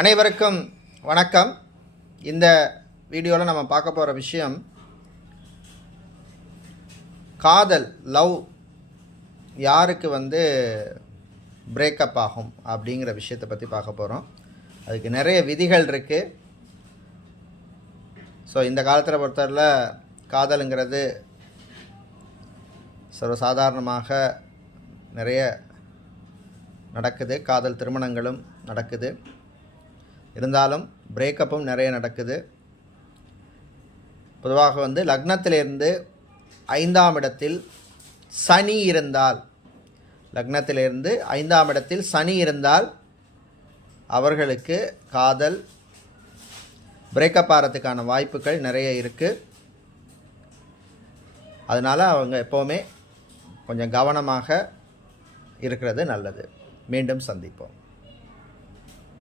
அனைவருக்கும் வணக்கம். இந்த வீடியோவில் நம்ம பார்க்க போகிற விஷயம் காதல் லவ் யாருக்கு வந்து பிரேக்கப் ஆகும் அப்படிங்கிற விஷயத்தை பற்றி பார்க்க போகிறோம் அதுக்கு நிறைய விதிகள் இருக்குது ஸோ இந்த காலத்தில் பொறுத்தவரையில் காதலுங்கிறது சர்வசாதாரணமாக நிறைய நடக்குது. காதல் திருமணங்களும் நடக்குது. இருந்தாலும் பிரேக்கப்பும் நிறைய நடக்குது. பொதுவாக வந்து லக்னத்திலிருந்து ஐந்தாம் இடத்தில் சனி இருந்தால் லக்னத்திலிருந்து ஐந்தாம் இடத்தில் சனி இருந்தால் அவர்களுக்கு காதல் பிரேக்கப் ஆகிறதுக்கான வாய்ப்புகள் நிறைய இருக்குது அதனால் அவங்க எப்போவுமே கொஞ்சம் கவனமாக இருக்கிறது நல்லது. மீண்டும் சந்திப்போம்.